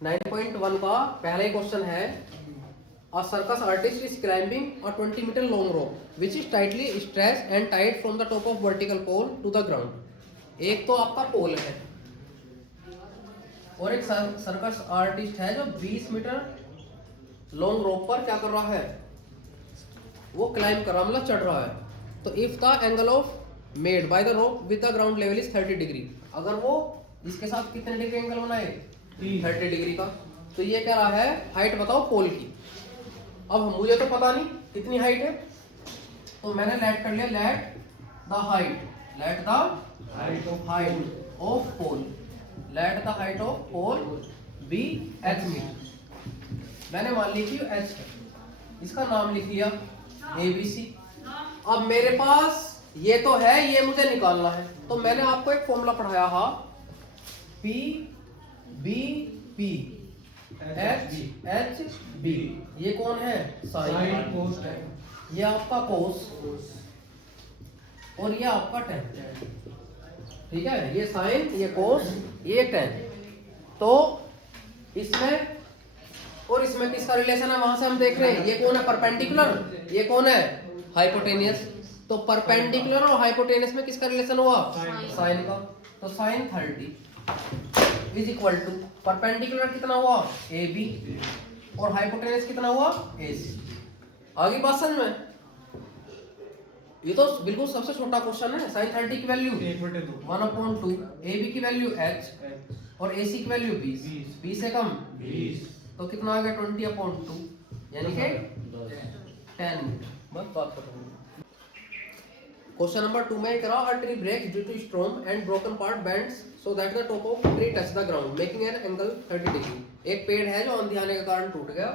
9.1 का पहला ही क्वेश्चन है, a circus artist is climbing a 20 metre long rope which is tightly stretched and tied from the top of vertical pole to the ground. एक तो आपका पोल है और एक सर्कस आर्टिस्ट है जो 20 मीटर लॉन्ग रोप पर क्या कर रहा है, वो क्लाइंब कर रहा, मतलब चढ़ रहा है। तो if the angle of made by the rope with the ground level is 30 degree, अगर वो इसके साथ कितने डिग्री एंगल बनाए, 30 डिग्री का, तो ये कह रहा है हाइट बताओ पोल की। अब मुझे तो पता नहीं कितनी हाइट है, तो मैंने लेट कर लिया, let the height, let the height of pole, let the height of pole be h metre. मैंने मान ली थी h है, इसका नाम लिख लिया ABC। अब मेरे पास ये तो है, ये मुझे निकालना है, तो मैंने आपको एक फॉर्मूला पढ़ाया था, P B P H B। ये कौन है, साइन कोस टैन, ये आपका कोस और ये आपका टैन, ठीक है, ये साइन ये कोस ये टैन। तो इसमें और इसमें किसका रिलेशन है, वहां से हम देख रहे हैं, ये कौन है परपेंडिकुलर, ये कौन है हाइपोटेनियस। तो परपेंडिकुलर और हाइपोटेनियस में किसका रिलेशन हुआ, साइन का। तो sine 30 is equal to perpendicular कितना हुआ AB और हाइपोटेनियस कितना हुआ AC। आगे बात समझ में, ये तो बिल्कुल सबसे छोटा क्वेश्चन है। साइन 30 की वैल्यू 1/2, AB की वैल्यू h और AC की वैल्यू 20 से कम 20, तो कितना आ गया 20/2 यानी कि 10 मीटर। बस बात खत्म। क्वेश्चन नंबर 2 में करा, a tree breaks due to storm and broken part bends so that the top of tree touch the ground making an angle 30 degree. एक पेड़ है जो आंधी आने के कारण टूट गया,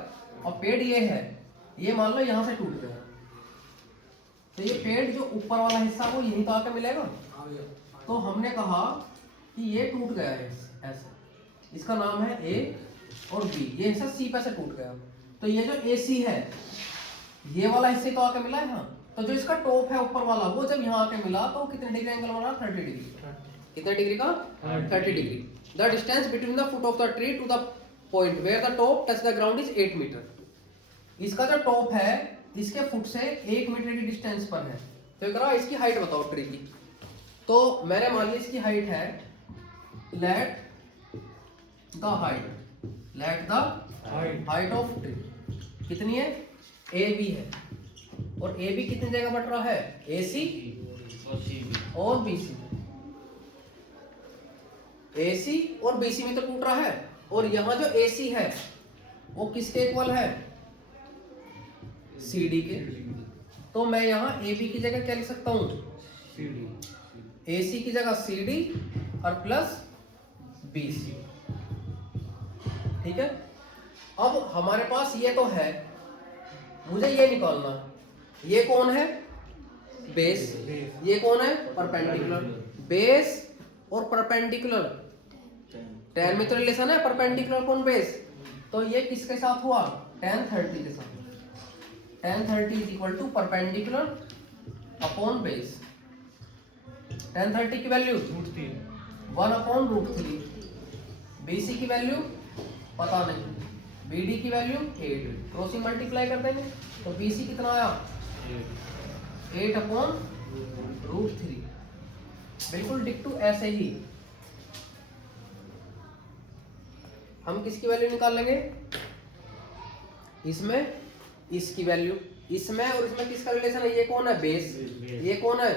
और पेड़ ये है, ये मान लो यहाँ से टूट गया, तो ये पेड़ जो ऊपर वाला हिस्सा वो यहीं तो आके मिलेगा। तो हमने कहा कि ये टूट गया है ऐसे, इसका नाम है A और B, ये हिस्सा C पे से टूट गया। तो ये जो AC है, ये वाला हिस्से तो आके मिला है यहाँ, तो जो इसका टॉप है ऊपर वाला, वो जब यहाँ आके मिला तो कितने डिग्री एंगल बना, 30 डिग्री। कितने डिग्री का, 30 degree. The distance between the foot of the tree to the point where the top touch the ground is 8 metre. इसका जो टॉप है इसके फुट से 1 मीटर की डिस्टेंस पर है। तो करा इसकी हाइट बताओ ट्री की। तो मैंने मान ली इसकी हाइट है, late the height of tree कितनी है, AB है, और AB कितनी जगह बट रहा है, AC और BC। AC और BC में तो टूट रहा है, और यहाँ जो AC है वो किसके इक्वल है, CD के। तो मैं यहाँ AB की जगह क्या लिख सकता हूँ, AC की जगह CD और प्लस BC, ठीक है। अब हमारे पास ये तो है, मुझे ये निकालना, ये कौन है, बेस, ये कौन है परपेंडिकुलर। बेस और परपेंडिकुलर 10 में तो रिलेशन है, परपेंडिकुलर कौन बेस, तो ये किसके साथ हुआ, tan 30 के साथ। tan 30 is equal to perpendicular upon base. tan 30 की वैल्यू 1/√3, BC की वैल्यू पता नहीं, BD की वैल्यू 8, क्रॉसिंग मल्टीप्लाई कर देंगे तो BC कितना आया 8/√3। बिल्कुल डिक्टू ऐसे ही हम किसकी वैल्यू निकाल लेंगे, इसमें इसकी वैल्यू, इसमें और इसमें किसका रिलेशन है, ये कौन है बेस, ये कौन है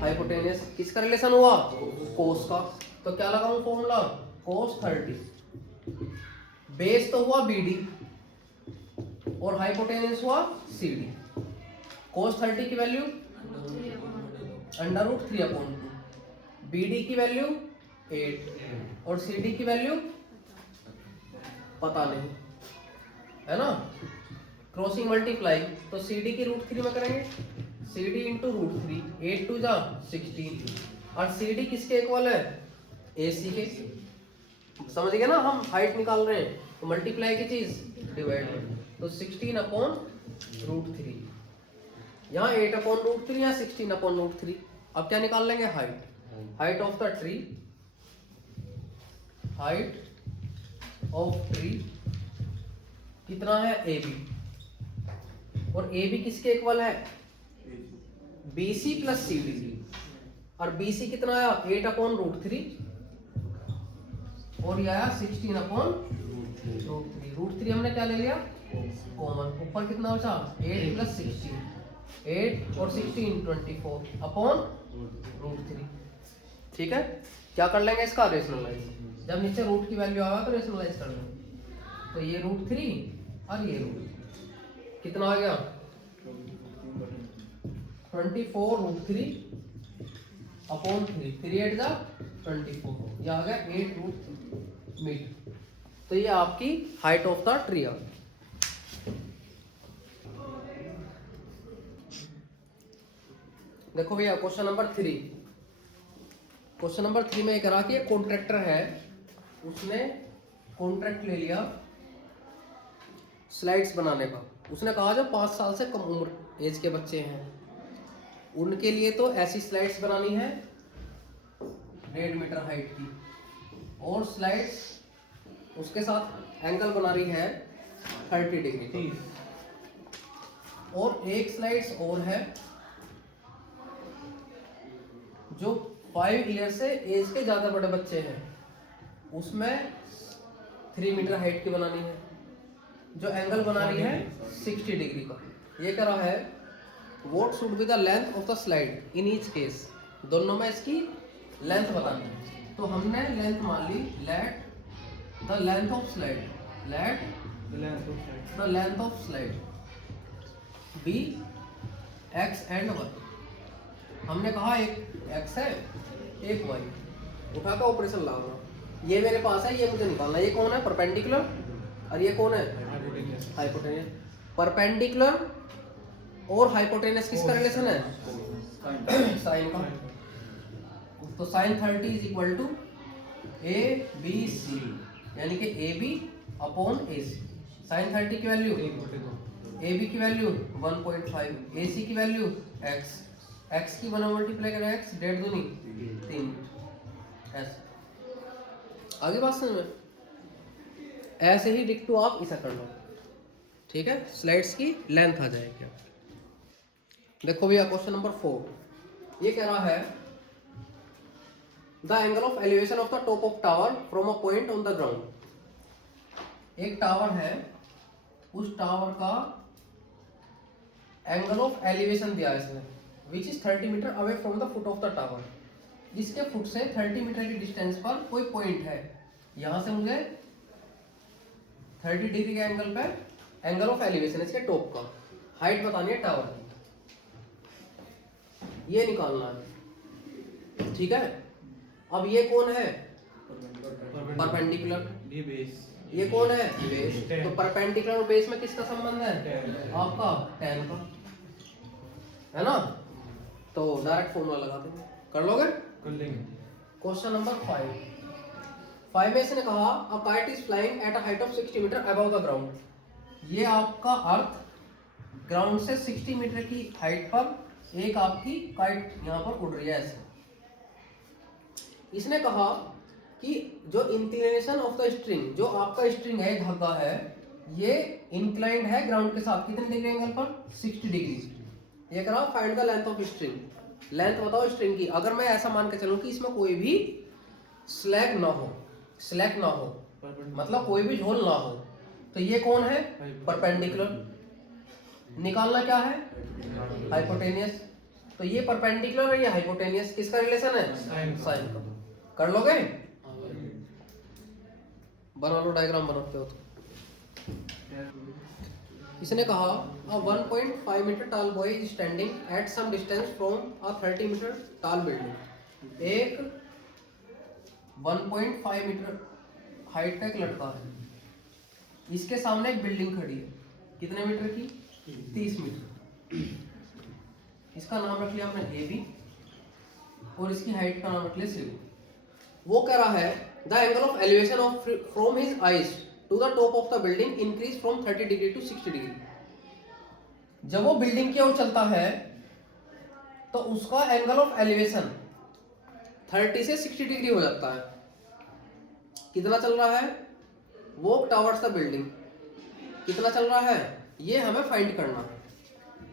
हाइपोटेनियस, किसका रिलेशन हुआ कोस का। तो क्या लगाऊं फॉर्मूला, cos 30, बेस तो हुआ BD और हाइपोटेनियस हुआ CD। cos 30 की वैल्यू √3/2, BD की वैल्यू 8 और CD की वैल्यू पता नहीं, है ना। क्रॉसिंग मल्टीप्लाई तो CD की √3 में करेंगे, CD इंटू √3, 8 2 जा 16, और CD किसके इक्वल है, AC के। समझ गए ना, हम हाइट निकाल रहे हैं तो मल्टीप्लाई की चीज डिवाइड में, तो 16/√3, यहाँ 8/√3 या 16/√3। अब क्या निकाल लेंगे, height of the tree, height of tree कितना है ए बी, और ए बी किसके इक्वल है BC प्लस CD, और BC कितना आया 8/√3 और ये आया 16/√3। √3 हमने क्या ले लिया कॉमन, ऊपर कितना बचा 8 + 16, 8 और 16 24/√3। ठीक है, क्या कर लेंगे इसका रेशनलाइज, जब नीचे रूट की वैल्यू आएगा तो रेशनलाइज कर लेंगे। तो ये √3 और ये रूट कितना आ गया 24√3/3, 3 8 जा 24, ये आ गया 8√मीटर। तो ये आपकी हाइट ऑफ द ट्री है। देखो भैया क्वेश्चन नंबर 3, क्वेश्चन नंबर 3 में करा कि एक कॉन्ट्रैक्टर है, उसने कॉन्ट्रैक्ट ले लिया स्लाइड्स बनाने का। उसने कहा जो 5 साल से कम उम्र एज के बच्चे हैं उनके लिए तो ऐसी स्लाइड्स बनानी है 1.5 मीटर हाइट की, और स्लाइड्स उसके साथ एंगल बना रही है 30 डिग्री, और एक स्लाइड्स और है जो 5 ईयर से एज के ज्यादा बड़े बच्चे हैं, उसमें 3 मीटर हाइट की बनानी है, जो एंगल बना रही है 60 डिग्री का। ये कह रहा है what should be the length of the slide in each case, दोनों में इसकी लेंथ बतानी है। तो हमने लेंथ मान ली, let the length of slide, let the length of slide be x and y। हमने कहा एक x है एक y, उठा का ऑपरेशन लगाना। ये मेरे पास है, ये मुझे निकालना। ये कौन है परपेंडिकुलर और ये कौन है हाइपोटेनियस। परपेंडिकुलर और हाइपोटेनियस किसका रिलेशन है साइन का। तो sine 30 is equal to ABC, यानी कि AB/AC। साइन 30 की वैल्यू AB की वैल्यू 1.5, AC की वैल्यू x की 1 मल्टीप्लाई करें x, 1.5 दूनी 3 ऐसे। आगे बात समझ में, ऐसे ही डिक्टो आप इसे कर लो। ठीक है, स्लाइड्स की लेंथ आ जाएगी। देखो भैया क्वेश्चन नंबर 4, ये कह रहा है the angle of elevation of the top of tower from a point on the ground. एक टावर है, उस टावर का एंगल ऑफ एलिवेशन दिया है इसने, which is 30 metre away from the foot of the tower. इसके फुट से 30 metre की डिस्टेंस पर कोई पॉइंट है, यहां से मुझे 30 डिग्री के एंगल पे एंगल ऑफ एलिवेशन इसके टॉप का, हाइट बतानी है टावर की, ये निकालना है। ठीक है, अब ये कौन है परपेंडिकुलर, ये कौन है बेस। तो परपेंडिकुलर और बेस में किसका संबंध है आपका tan का, है ना। तो डायरेक्ट फॉर्मूला लगा देंगे, कर लोगे कर लेंगे। क्वेश्चन नंबर 5 में इसने कहा a kite is flying at a height of 60 metre above the ground. ये आपका अर्थ ग्राउंड से 60 मीटर की हाइट पर एक आपकी काइट यहां पर उड़ रही है ऐसे। इसने कहा कि जो इंक्लिनेशन ऑफ द स्ट्रिंग, जो आपका स्ट्रिंग है धागा है, ये इंक्लाइंड है ग्राउंड के साथ कितने डिग्री एंगल पर 60 डिग्री। ये करा find the length of string, length बताओ स्ट्रिंग की। अगर मैं ऐसा मान के चलूं कि इसमें कोई भी स्लैग ना हो, स्लैग ना हो मतलब कोई भी झोल ना हो, तो ये कौन है परपेंडिकुलर। निकालना क्या है हाइपोटेनियस। तो ये परपेंडिकुलर और ये हाइपोटेनियस किसका रिलेशन है साइन का। कर लोगे, बना लो डायग्राम बनाते हो तो। इसने कहा a 1.5 metre tall boy is standing at some distance from a 30 metre tall building। एक 1.5 मीटर हाइट का एक लड़का है, इसके सामने एक बिल्डिंग खड़ी है, कितने मीटर की 30 मीटर। इसका नाम रख लिया हमने AB और इसकी हाइट का नाम रख लिया CD। वो कह रहा है the angle of elevation of from his eyes to the top of the building increase from 30 degree to 60 degree. जब वो बिल्डिंग की ओर चलता है तो उसका एंगल ऑफ एलिवेशन 30 से 60 डिग्री हो जाता है। कितना चल रहा है वॉक टवर्ड्स द बिल्डिंग, कितना चल रहा है ये हमें फाइंड करना है।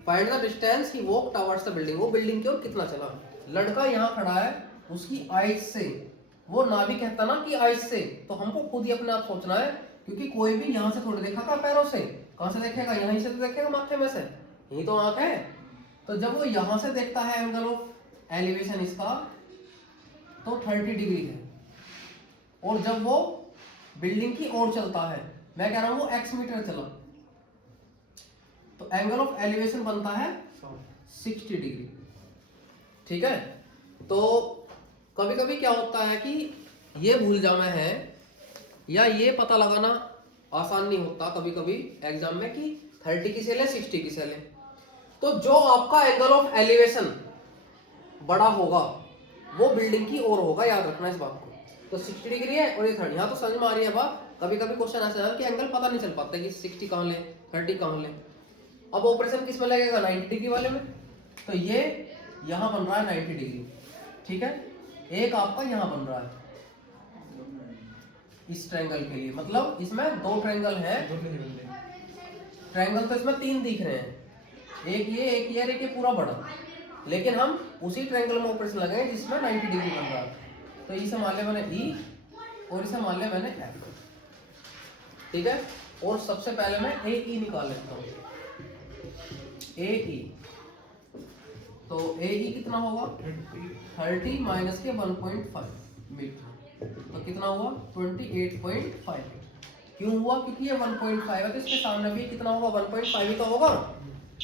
Find the distance he walk towards the building, वो बिल्डिंग की ओर कितना चला। लड़का यहाँ खड़ा है, उसकी आइज से, वो ना भी कहता ना कि आइज से, तो हमको खुद ही अपने आप सोचना है, क्योंकि कोई भी यहाँ से थोड़ी देखा पैरों से, कहाँ से देखेगा, यहीं से तो देखेगा, माथे में से, यही तो आंख है। तो जब वो यहाँ से देखता है एंगल ऑफ एलिवेशन इसका तो 30 डिग्री है, और जब वो बिल्डिंग की ओर चलता है, मैं कह रहा हूं वो x मीटर चला, तो एंगल ऑफ एलिवेशन बनता है 60 डिग्री। ठीक है, तो कभी कभी क्या होता है कि ये भूल जाना है या ये पता लगाना आसान नहीं होता कभी कभी एग्जाम में कि 30 की सेल है 60 की सेल है। तो जो आपका एंगल ऑफ एलिवेशन बड़ा होगा वो बिल्डिंग की ओर होगा, याद रखना इस बात को। तो 60 डिग्री है और ये 30, यहाँ तो समझ में आ रही है बात। कभी कभी क्वेश्चन ऐसा है कि एंगल पता नहीं चल पाता कि 60 कहाँ ले 30 कहाँ ले। अब ऑपरेशन किस में लगेगा, 90 डिग्री वाले में। तो ये यहाँ बन रहा है 90 डिग्री, ठीक है। एक आपका यहाँ बन रहा है इस ट्रायंगल के लिए, मतलब इसमें 2 ट्रायंगल है। ट्रायंगल तो इसमें 3 दिख रहे हैं, एक ये और एक ये पूरा बड़ा, लेकिन हम उसी ट्रायंगल में ऑपरेशन लगाएंगे जिसमें 90 डिग्री बन रहा है। तो इसे मान लिया मैंने E और इसे मान लिया मैंने F, ठीक है। और सबसे पहले मैं AE निकाल लेता हूँ, AE। तो AE कितना होगा 30 माइनस के 1.5 मीटर, तो कितना हुआ 28.5। क्यों हुआ, क्योंकि ये 1.5 है तो इसके सामने भी कितना होगा 1.5 ही तो होगा।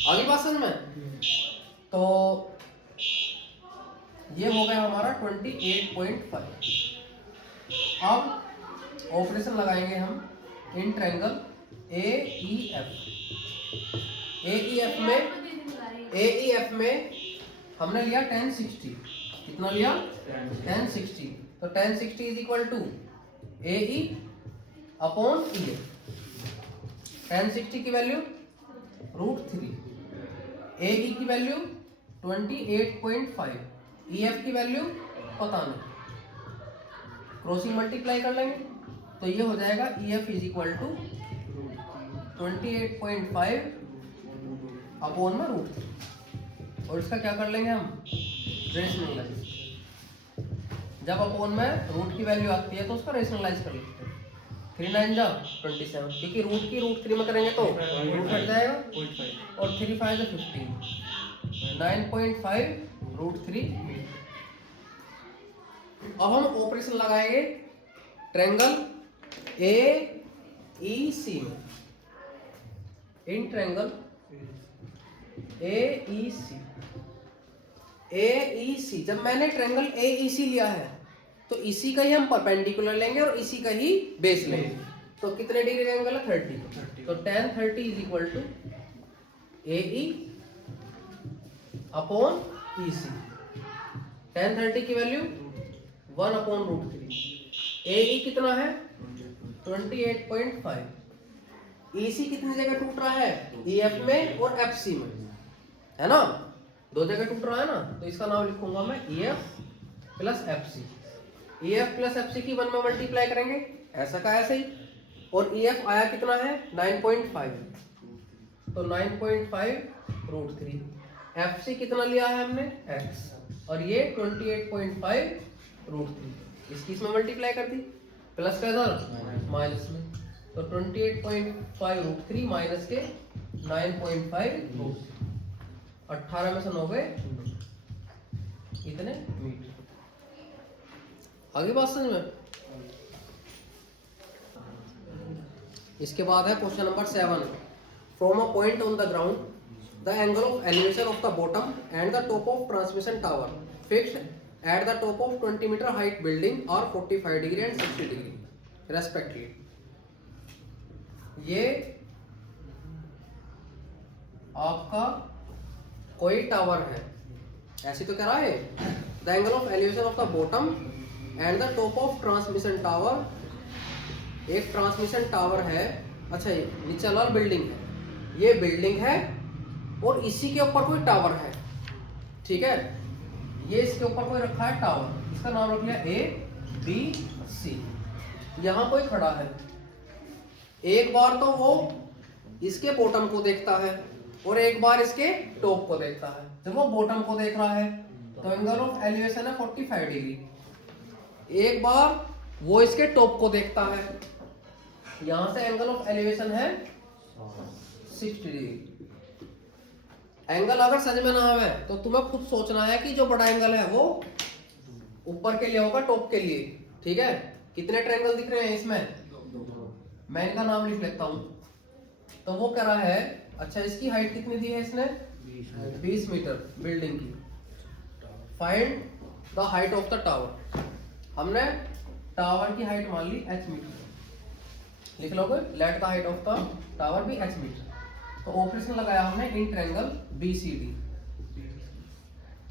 आगे बात समझ में। तो ये हो गया हमारा 28.5। अब ऑपरेशन लगाएंगे हम इन ट्रायंगल AEF। AEF में हमने लिया 1060, कितना लिया 1060। तो 1060 is equal to AE upon EF। 1060 की वैल्यू √3, AE की वैल्यू 28.5, EF की वैल्यू पता नहीं, क्रॉसिंग मल्टीप्लाई कर लेंगे तो ये हो जाएगा EF is equal to 28.5 upon में √3। और इसका क्या कर लेंगे हम, रेशनलाइज। जब अपॉन में रूट की वैल्यू आती है तो उसका रेशनलाइज कर लेते हैं। 3 9 जा 27, क्योंकि रूट की √3 में करेंगे तो रूट हट जाएगा, और 3 5 15, 9.5 √3। अब हम ऑपरेशन लगाएंगे ट्रायंगल AEC में। इन ट्रायंगल AEC, जब मैंने ट्रायंगल AEC लिया है तो इसी का ही हम परपेंडिकुलर लेंगे और इसी का ही बेस लेंगे। तो कितने डिग्री का एंगल है 30। तो tan 30 is equal to AE upon EC। tan 30 की वैल्यू 1 अपॉन √3। AE कितना है 28.5। EC कितनी जगह टूट रहा है, EF में और FC में, है ना, 2 जगह टूट रहा है ना। तो इसका नाम लिखूंगा मैं EF plus FC। EF plus FC की 1 में मल्टीप्लाई करेंगे, ऐसा का ऐसे ही। और EF आया कितना है 9.5, तो 9.5 √3। FC कितना लिया है हमने X, और ये 28.5 √3। इसकी इसमें मल्टीप्लाई कर दी, प्लस का इधर माइनस में, तो 28.5 √3 माइनस के 9.5 √3। 18 में से 9 गए इतने मीटर। आगे बात समझ में। इसके बाद है question number 7। From a point on the ground the angle of elevation of the bottom and the top of transmission tower fixed at the top of 20 metre height building are 45 degree and 60 degree respectively. ये आपका कोई tower है, ऐसी तो कह रहा है। The angle of elevation of the bottom and the top of transmission tower, एक ट्रांसमिशन टावर है, अच्छा ये नीचे वाला बिल्डिंग है, ये बिल्डिंग है और इसी के ऊपर कोई टावर है, ठीक है। ये इसके ऊपर कोई रखा है टावर, इसका नाम रख लिया A B C। यहाँ कोई खड़ा है, एक बार तो वो इसके बॉटम को देखता है और एक बार इसके टॉप को देखता है। जब वो बॉटम को देख रहा है तो एंगल ऑफ एलिवेशन है 45 डिग्री। एक बार वो इसके टॉप को देखता है, यहां से एंगल ऑफ एलिवेशन है 60 डिग्री। एंगल अगर समझ में ना आवे तो तुम्हें खुद सोचना है कि जो बड़ा एंगल है वो ऊपर के लिए होगा, टॉप के लिए। ठीक है, कितने ट्रायंगल दिख रहे हैं इसमें? मैं इनका नाम लिख लेता हूं। तो वो कह रहा है, अच्छा इसकी हाइट कितनी दी है इसने? 20 मीटर बिल्डिंग की। Find the height of the tower. हमने टावर की हाइट मान ली h मीटर, लिख लोगे late the height of the tower भी h मीटर। तो ऑपरेशन लगाया हमने इन ट्रायंगल BCD।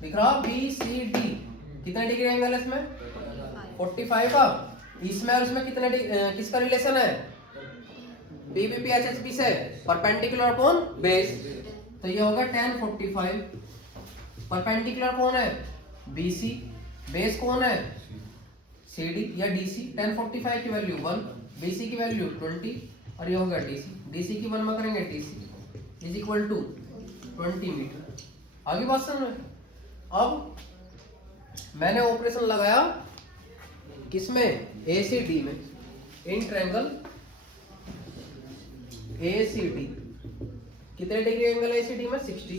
दिख रहा BCD कितने डिग्री एंगल है इसमें? 45 का। इसमें और इसमें कितने किसका रिलेशन है? BBP HHP से परपेंडिकुलर अपॉन बेस। तो ये होगा tan 45। परपेंडिकुलर कौन है? BC। बेस कौन है? CD या DC। tan 45 की वैल्यू 1, BC की वैल्यू 20 और ये होगा DC। DC की 1 में करेंगे DC is equal to 20 metre. आगे बात समझ में? अब मैंने ऑपरेशन लगाया किसमें? ACD में, इन ट्रायंगल ACD। कितने डिग्री एंगल है ACD में? 60।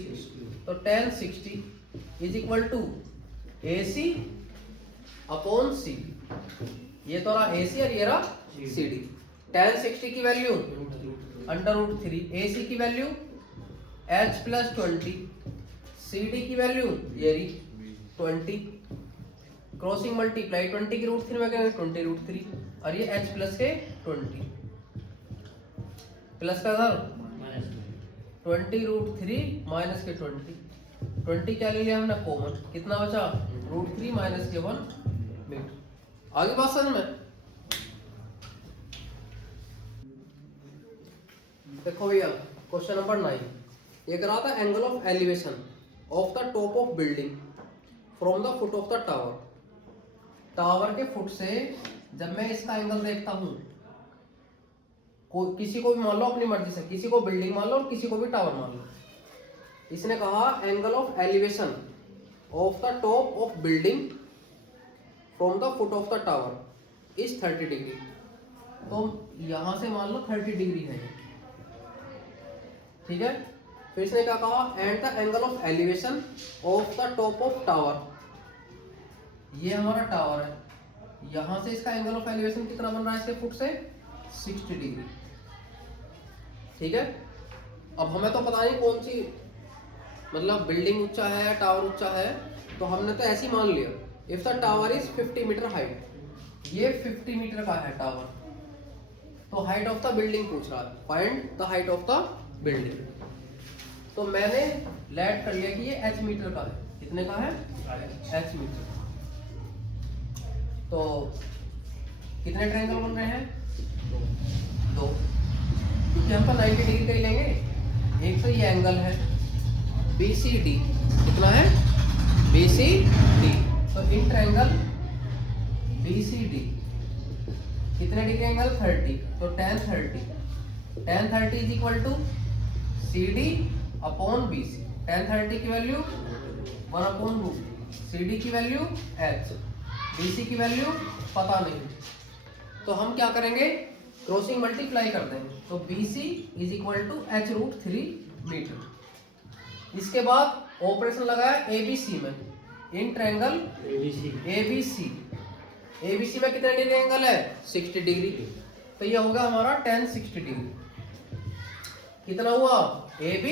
तो tan 60 is equal to AC upon CD। ये तो रहा AC और ये रहा CD। tan 60 की वैल्यू √3, AC की वैल्यू h प्लस 20, CD की वैल्यू ये रही 20। क्रॉसिंग मल्टीप्लाई 20 की √3 में करेंगे 20 √3 और ये h प्लस के 20 प्लस का घर 20 √3 माइनस के 20 क्या ले लिया हमने कॉमन, कितना बचा? √3 माइनस के 1 मीटर। आगे बात समझ में? देखो भैया क्वेश्चन नंबर 9 ये करा था angle of elevation of the top of building from the foot of the tower. Tower के फुट से जब मैं इसका एंगल देखता हूं, किसी को भी मान लो अपनी मर्जी से, किसी को बिल्डिंग मान लो और किसी को भी टावर मान लो। इसने कहा angle of elevation of the top of building from the foot of the tower is 30 degree. तो यहां से मान लो 30 डिग्री है, ठीक है। फिर इसने क्या कहा? And the angle of elevation of the top of tower. ये हमारा टावर है, यहां से इसका एंगल ऑफ एलिवेशन कितना बन रहा है इसके फुट से? 60 डिग्री। ठीक है। अब हमें तो पता नहीं कौन सी, मतलब बिल्डिंग ऊंचा है या टावर ऊंचा है, तो हमने तो ऐसे ही मान लिया if the tower is 50 metre height. ये 50 मीटर का है टावर, तो हाइट ऑफ द बिल्डिंग पूछ रहा है, find the height of the building. तो मैंने लेट कर लिया कि ये h मीटर का है। कितने का है? h metre. तो कितने ट्रायंगल बन रहे हैं? 2, क्योंकि हम तो 90 डिग्री का ही लेंगे। एक तो ये एंगल है BCD, कितना है? BCD। तो इन ट्रायंगल BCD कितने डिग्री एंगल? 30। तो tan 30 is equal to CD upon BC। tan 30 की वैल्यू 1 अपॉन रूट, CD की वैल्यू h, BC की वैल्यू पता नहीं। तो हम क्या करेंगे? क्रॉसिंग मल्टीप्लाई कर देंगे। तो BC is equal to h√3 metre. इसके बाद ऑपरेशन लगाया ABC में, इन ट्रायंगल ABC में कितने डिग्री एंगल है? 60 डिग्री। तो ये होगा हमारा tan 60 डिग्री। कितना हुआ? AB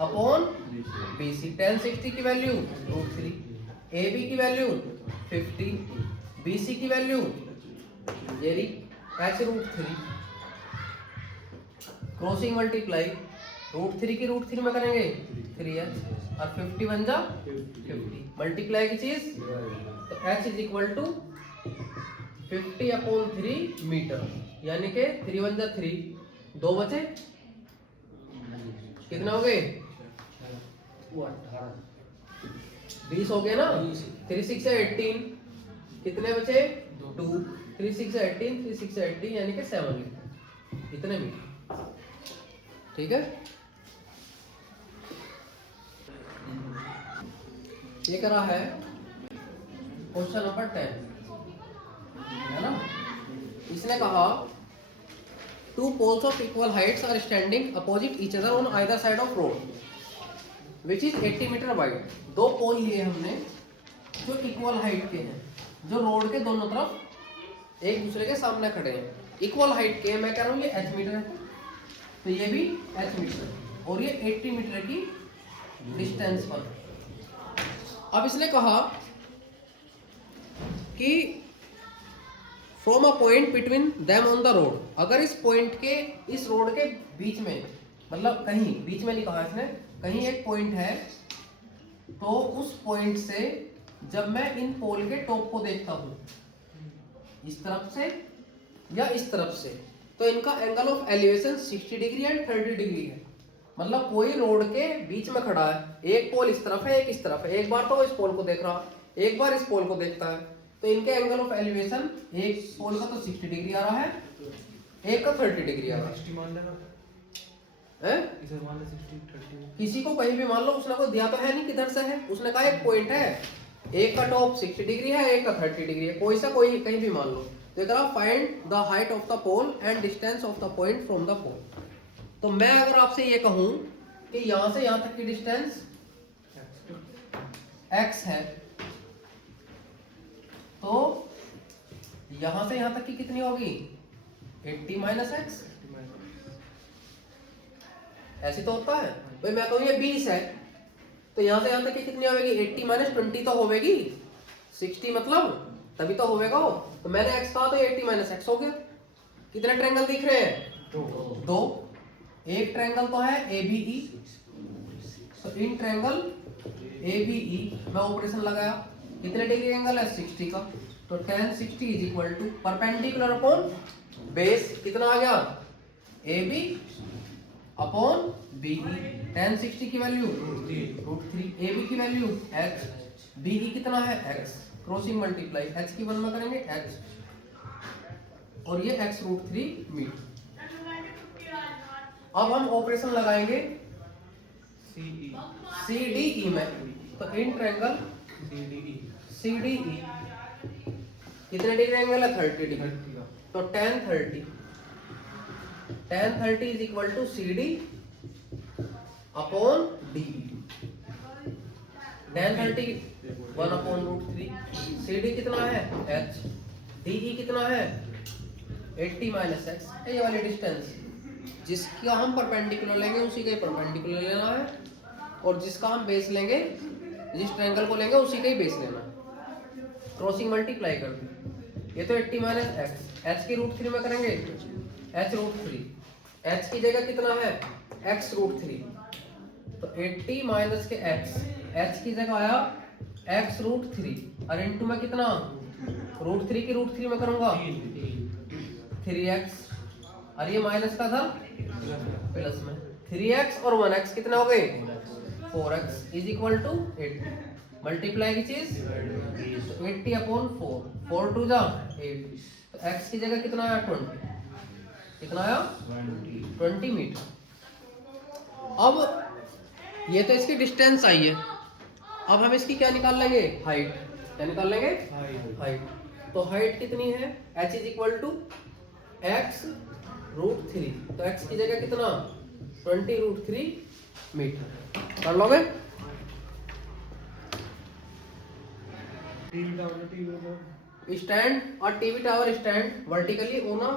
upon BC। tan 60 की वैल्यू √3, AB की वैल्यू 50, BC की वैल्यू ये रही h√3। क्रॉसिंग मल्टीप्लाई √3 की √3 में करेंगे 3h और 50 बन जा 50। मल्टीप्लाई की चीज, तो h is equal to 50 upon 3 metre, यानी कि 3 बन जा 3, 2 बचे, कितने हो गए? 20 हो गए ना। 3 6 से 18, कितने बचे? 2। 3 6 से 18, 3 6 से 18 यानी कि 7 लीटर। इतने मीटर, ठीक है। ये करा है क्वेश्चन नंबर 10, है ना। इसने कहा two poles of equal heights are standing opposite each other on either side of road which is 80 metre wide. दो पोल लिए हमने जो इक्वल हाइट के हैं, जो रोड के दोनों तरफ एक दूसरे के सामने खड़े हैं, इक्वल हाइट के। मैं कह रहा हूँ ये h मीटर है तो ये भी h मीटर है, और ये 80 मीटर की डिस्टेंस पर। अब इसने कहा कि from a point between them on the road, अगर इस पॉइंट के, इस रोड के बीच में, मतलब कहीं बीच में नहीं कहा इसने, कहीं एक पॉइंट है, तो उस पॉइंट से जब मैं इन पोल के टॉप को देखता हूं, इस तरफ से या इस तरफ से, तो इनका angle of elevation 60 degree and 30 degree है। मतलब कोई रोड के बीच में खड़ा है, एक पोल इस तरफ है, एक इस तरफ है, एक बार तो इस पोल को देख रहा, एक बार इस पोल को देखता है, तो इनके एंगल ऑफ एलिवेशन, एक पोल का तो 60 डिग्री आ रहा है, एक का 30 डिग्री आ रहा है। किसी को कहीं भी मान लो, उसने को दिया तो है नहीं किधर से है, उसने कहा एक पॉइंट है, एक का टॉप 60 डिग्री है, एक का 30 डिग्री है, कोई सा कोई कहीं भी मान लो। तो कह रहा find the height of the pole and distance of the point from the pole. तो मैं अगर आपसे ये कहूं कि यहां से यहां तक की डिस्टेंस x है, तो यहां से यहां तक की कितनी होगी 80 माइनस एक्स। ऐसे तो होता है भाई। मैं कहूँ ये 20 है तो यहां से यहां तक की कितनी होगी 80 माइनस 20 तो होगी 60, मतलब तभी तो होगा वो। तो मैंने x कहा तो 80 माइनस एक्स हो गया। कितने ट्रायंगल दिख रहे हैं? दो। एक ट्रायंगल तो है ABE, तो इन ट्रायंगल ABE मैं ऑपरेशन लगाया, कितने डिग्री एंगल है 60 का, तो tan 60 is equal to perpendicular upon base, कितना आ गया AB अपॉन BE। tan 60 की वैल्यू √3, AB की वैल्यू h, BE कितना है x, क्रॉसिंग मल्टीप्लाई h की 1 में करेंगे h, और ये x √3 मीटर। अब हम ऑपरेशन लगाएंगे CDE में, तो इन ट्रायंगल CDE कितने डिग्री एंगल है 30 डिग्री, तो tan 30 is equal to CD upon DE। tan 30 1 upon √3, CD कितना है h, DE कितना है 80 माइनस एक्स। ये वाली डिस्टेंस जिसका हम परपेंडिकुलर लेंगे उसी का ही परपेंडिकुलर लेना है, और जिसका हम बेस लेंगे, जिस ट्रायंगल को लेंगे उसी का ही बेस लेना है। क्रॉसिंग मल्टीप्लाई कर दो, ये तो 80 माइनस एक्स, h की √3 में करेंगे h √3, h की जगह कितना है x √3, तो 80 माइनस के x, h की जगह आया x √3, और इनटू में कितना √3 की √3 में करूंगा 3x, और ये माइनस का था प्लस में 3x और 1x कितना हो गए 4x is equal to 80। Multiply की चीज 80 अपॉन 4, 4 टू जा 8, तो x की जगह कितना आया 20, कितना आया 20 मीटर। अब ये तो इसकी डिस्टेंस आई है, अब हम इसकी क्या निकाल लेंगे हाइट। क्या निकाल लेंगे हाइट। तो हाइट कितनी है h is equal to x √3, तो x की जगह कितना 20 √3 मीटर। कर लोगे? Stand a TV tower stand vertically on a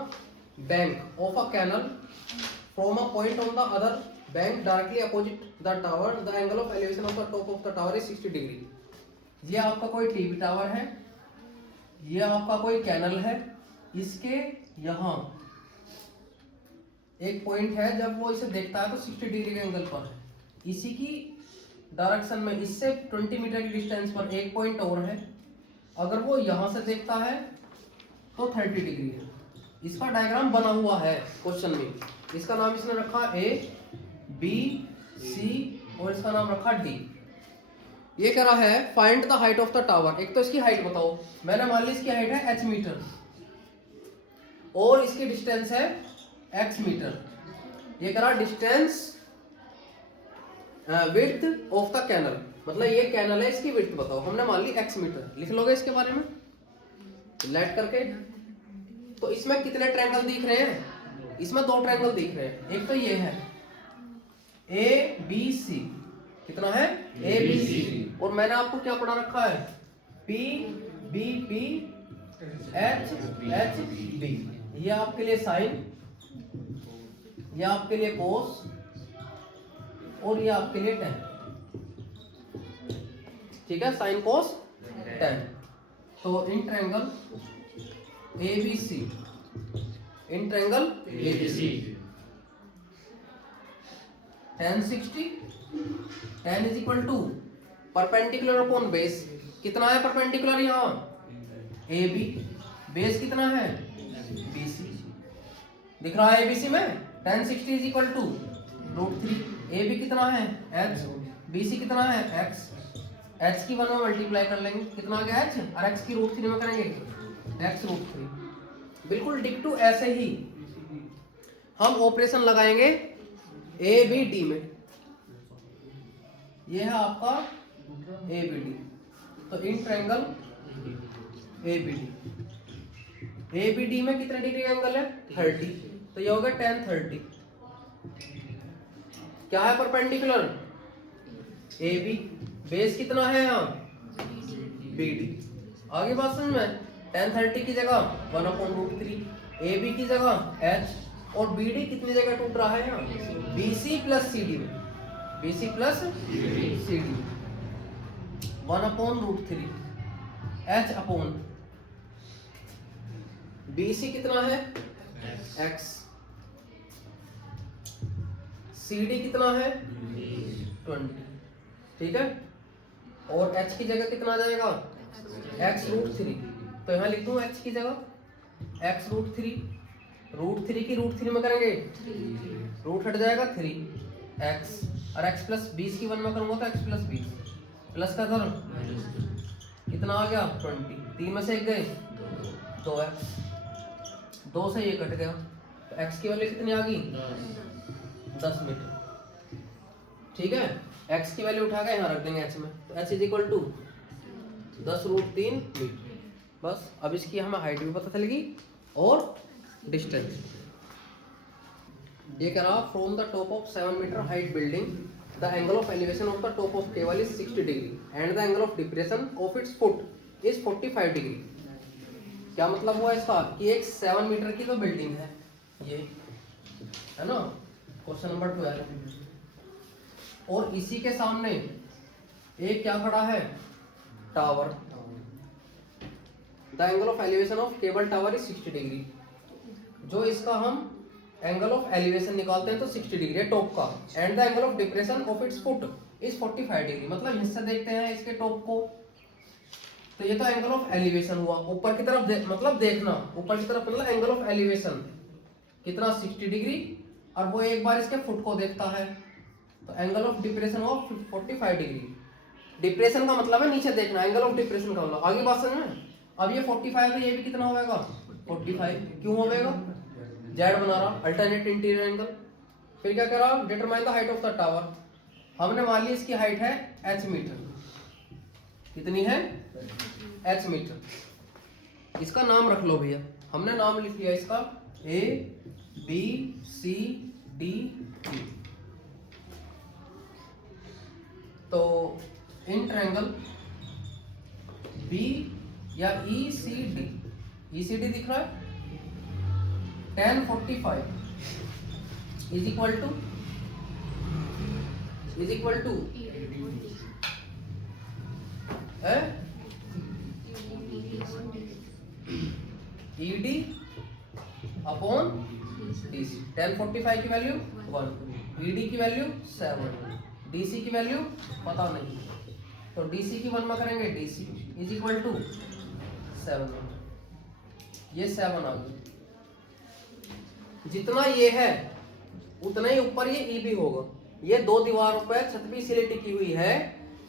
bank of a canal from a point on the other bank directly opposite the tower. The angle of elevation of the top of the tower is 60 degree. ये आपका कोई TV tower है, ये आपका कोई canal है, इसके यहाँ एक पॉइंट है, जब वो इसे देखता है तो 60 डिग्री के एंगल पर है। इसी की डायरेक्शन में इससे 20 मीटर की डिस्टेंस पर एक पॉइंट और है, अगर वो यहाँ से देखता है तो 30 डिग्री है। इसका डायग्राम बना हुआ है क्वेश्चन में, इसका नाम इसने रखा A, B, C और इसका नाम रखा D। ये कह रहा है find the height of the tower. एक तो इसकी हाइट बताओ, मैंने मान ली इसकी हाइट है h मीटर और इसकी डिस्टेंस है x मीटर। ये करा distance width of the canal, मतलब ये कैनल है, इसकी विड्थ बताओ। हमने मान ली x मीटर, लिख लोगे इसके बारे में लेट करके। तो इसमें कितने ट्रायंगल दिख रहे हैं? इसमें दो ट्रायंगल दिख रहे हैं। एक तो ये है ABC, कितना है ABC, और मैंने आपको क्या पढ़ा रखा है PBP HHB। ये आपके लिए साइन, ये आपके लिए कोस, और ये आपके लिए टेन। ठीक है, साइन कोस टेन। तो in triangle ABC, in triangle ABC tan 60, tan is equal to perpendicular upon base. कितना है परपेंडिकुलर यहाँ AB, बेस कितना है BC। दिख रहा है ABC में tan 60 is equal to √3। AB कितना है H, BC कितना है X। H की 1 में मल्टीप्लाई कर लेंगे, कितना आ गया H, और X की √3 में करेंगे X √3। बिल्कुल डिक्टू ऐसे ही हम ऑपरेशन लगाएंगे ABD में। ये है आपका ABD। तो इन ट्रायंगल ABD में कितने डिग्री का एंगल है 30। तो ये होगा tan 30। क्या है परपेंडिकुलर AB, बेस कितना है यहाँ BD। आगे बात समझ में, tan 30 की जगह 1/√3, AB की जगह H, और BD कितनी जगह टूट रहा है यहाँ BC प्लस CD में, BC plus CD 1/√3 H upon BC कितना है X, CD कितना है 20। ठीक है, और H की जगह कितना आ जाएगा X √3। तो यहाँ लिख दूं H की जगह X √3, √3 की √3 में करेंगे रूट हट जाएगा 3x, और x प्लस 20 की 1 में करूंगा तो x प्लस 20, प्लस का धर्म कितना आ गया 20। 3 में से 1 गए 2x, 2 से ये कट गया, तो x की वैल्यू कितनी आ गई 10 मीटर। ठीक है, x की वैल्यू उठा के यहाँ रख देंगे h में, तो h is equal to 10√3 metre. बस अब इसकी हमें हाइट भी पता चलेगी और डिस्टेंस। ये कह रहा from the top of 7 metre height building the angle of elevation of the top of table is 60 degree and the angle of depression of its foot is 45 degree. क्या मतलब हुआ इसका कि एक 7 मीटर की तो बिल्डिंग है, ये है ना क्वेश्चन नंबर 12, और इसी के सामने एक क्या खड़ा है tower. The angle of elevation of cable tower is 60 degree. जो इसका हम एंगल ऑफ एलिवेशन निकालते हैं तो 60 डिग्री है टॉप का, and the angle of depression of its foot is 45 degree. मतलब हिस्सा देखते हैं इसके टॉप को, तो ये तो एंगल ऑफ एलिवेशन हुआ ऊपर की तरफ मतलब देखना ऊपर की तरफ, मतलब एंगल ऑफ एलिवेशन कितना 60 डिग्री, और वो एक बार इसके फुट को देखता है तो एंगल ऑफ डिप्रेशन हुआ 45 डिग्री। डिप्रेशन का मतलब है नीचे देखना, एंगल ऑफ डिप्रेशन का मतलब आगे बात समझ में। अब ये 45 है, ये भी कितना होगा 45। क्यों होगा जेड बना रहा अल्टरनेट इंटीरियर एंगल। फिर क्या कर रहा determine the height of the tower. हमने मान ली इसकी हाइट है h मीटर, कितनी है h मीटर। इसका नाम रख लो भैया, हमने नाम लिख लिया इसका A B C D E। तो इन ट्रायंगल B या ECD, ECD दिख रहा है tan 45 is equal to ED upon DC। tan 45 की वैल्यू 1, ED की वैल्यू 7, DC की वैल्यू पता नहीं, तो DC की 1 में करेंगे DC इज इक्वल टू 7। ये 7 आ गई। जितना ये है उतना ही ऊपर ये ई भी होगा। ये दो दीवारों पर छत भी इसलिए टिकी हुई है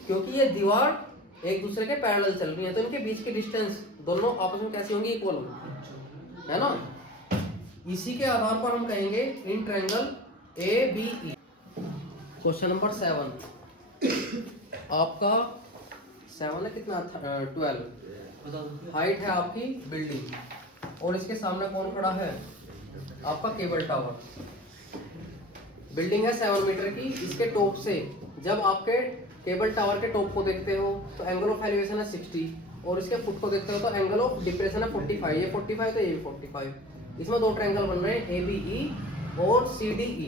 क्योंकि ये दीवार एक दूसरे के पैरेलल चल रही है, तो इनके बीच की डिस्टेंस दोनों आपस में कैसी होंगी इक्वल होंगी, है ना। इसी के आधार पर हम कहेंगे in triangle ABE। Question number 7 आपका 7 है कितना 12 हाइट है आपकी बिल्डिंग और इसके सामने कौन खड़ा है आपका केबल टावर। बिल्डिंग है 7 मीटर की, इसके टॉप से जब आपके केबल टावर के टॉप को देखते हो तो एंगल ऑफ एलिवेशन है 60 और इसके फुट को देखते हो तो एंगल ऑफ डिप्रेशन है 45। ये 45 तो ये 45। इसमें दो ट्रायंगल बन रहे हैं ABE और CDE।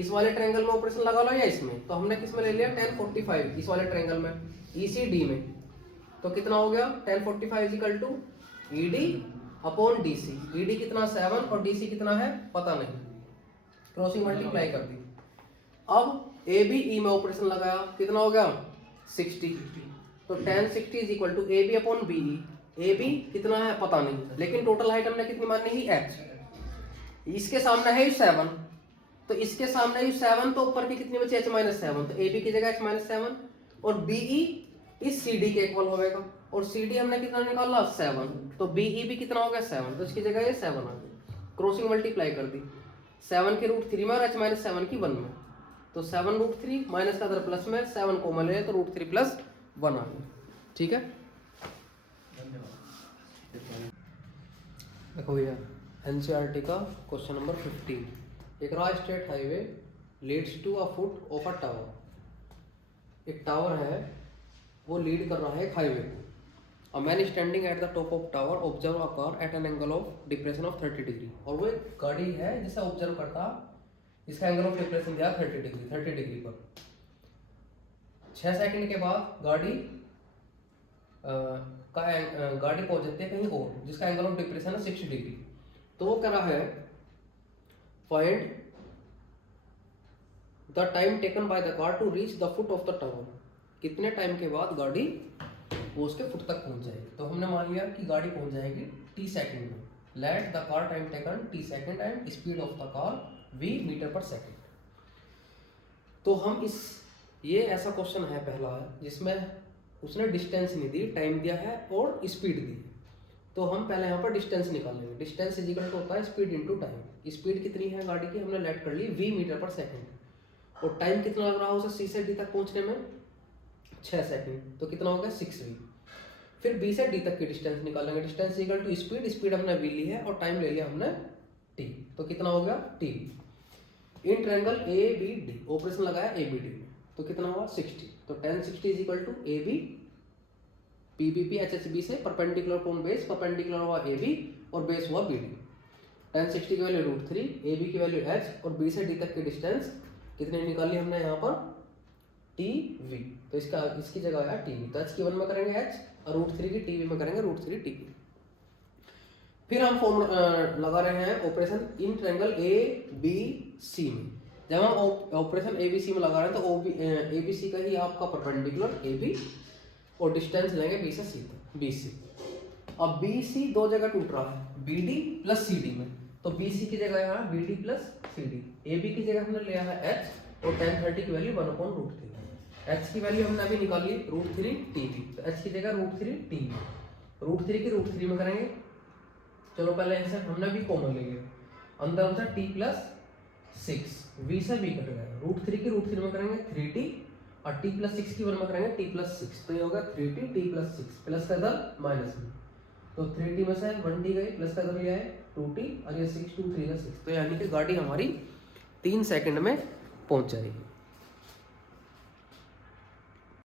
इस वाले ट्रायंगल में ऑपरेशन लगा लो या इसमें, तो हमने किस में ले लिया 1045 इस वाले ट्रायंगल में ECD में। तो कितना हो गया 1045 equal to ED upon DC। ED कितना 7 और DC कितना है पता नहीं, क्रॉसिंग मल्टीप्लाई कर दी। अब ABE में ऑपरेशन लगाया कितना हो गया 60। तो 1060 is equal to AB upon BE। AB कितना है पता नहीं, लेकिन टोटल हाइट हमने कितनी मानी ही h। इसके सामने है 7 तो इसके सामने 7 तो ऊपर की कितनी बची h-7 तो AB की जगह h-7 और BE इस CD के इक्वल होगा और CD हमने कितना निकाला 7 तो BE भी कितना हो गया 7 तो इसकी जगह ये 7 आ गई। क्रॉसिंग मल्टीप्लाई कर दी 7 के √3 में और h-7 की 1 में, तो 7 √3 माइनस का इधर प्लस में 7 कॉमन ले तो √3 + 1 आ गया। ठीक है देखो भैया NCERT का क्वेश्चन नंबर 15। एक रहा straight highway leads to a foot of a tower. एक टावर है वो लीड कर रहा है एक हाईवे को। A man standing at the top of tower observe a car at an angle of depression of 30 degree. और वो एक गाड़ी है जिसे ऑब्जर्व करता, इसका एंगल ऑफ डिप्रेशन दिया 30 डिग्री पर। 6 सेकंड के बाद गाड़ी पहुंच जाती है कहीं और जिसका एंगल ऑफ डिप्रेशन है 60 डिग्री। तो वो कह रहा है find the time taken by the car to reach the foot of the tower. कितने टाइम के बाद गाड़ी वो उसके फुट तक पहुंच जाएगी। तो हमने मान लिया कि गाड़ी पहुंच जाएगी t सेकंड में। Let the car time taken t second and speed of the car v metre per second. तो हम ये ऐसा क्वेश्चन है पहला है जिसमें उसने डिस्टेंस नहीं दी, टाइम दिया है और स्पीड दी। तो हम पहले यहाँ पर डिस्टेंस निकालेंगे। डिस्टेंस इज इक्वल टू होता है स्पीड इनटू टाइम। स्पीड कितनी है गाड़ी की हमने लेट कर ली v मीटर पर सेकंड और टाइम कितना लग रहा है उसे C से D तक पहुंचने में 6 सेकंड। तो कितना हो गया 6v। फिर B से D तक की डिस्टेंस निकालेंगे। डिस्टेंस इक्वल टू स्पीड हमने v ली है और टाइम ले लिया हमने t। तो कितना हो गया t। In triangle ABD operation लगाया ABD में तो कितना हुआ 60। तो 1060 is equal to AB PBP HHB से परपेंडिकुलर अपॉन बेस, परपेंडिकुलर हुआ AB और बेस हुआ BD। 1060 की वैल्यू √3, AB की वैल्यू h और B से D तक की डिस्टेंस कितनी निकाली हमने यहाँ पर TV। तो इसकी जगह आया TV। तो h की 1 में करेंगे h और √3 की TV में करेंगे √3 TV। फिर हम फॉर्मूला लगा रहे हैं ऑपरेशन इन ट्रायंगल ABC में। जब हम ऑपरेशन ABC में लगा रहे हैं तो ABC का ही आपका परपेंडिकुलर AB और डिस्टेंस लेंगे B से C तक BC। अब BC दो जगह टूट रहा है BD प्लस CD में, तो BC की जगह यहाँ BD प्लस CD। AB की जगह हमने लिया है h और 1030 की वैल्यू 1/√3। h की वैल्यू हमने अभी निकाली √3 TV। तो h की जगह √3 TV, √3 की √3 में करेंगे। चलो पहले ऐसे हमने भी कॉमन ले लिया, अंदर होता है t + 6 v से b कट गया। √3 की √3 में करेंगे 3t और t + 6 की 1 में करेंगे t + 6। तो ये होगा 3t t + 6 प्लस का इधर माइनस में, तो 3t में से 1t गई प्लस का इधर लिया है 2t और ये 6 2 3 का 6। तो यानी कि गाड़ी हमारी 3 सेकंड में पहुंच जाएगी।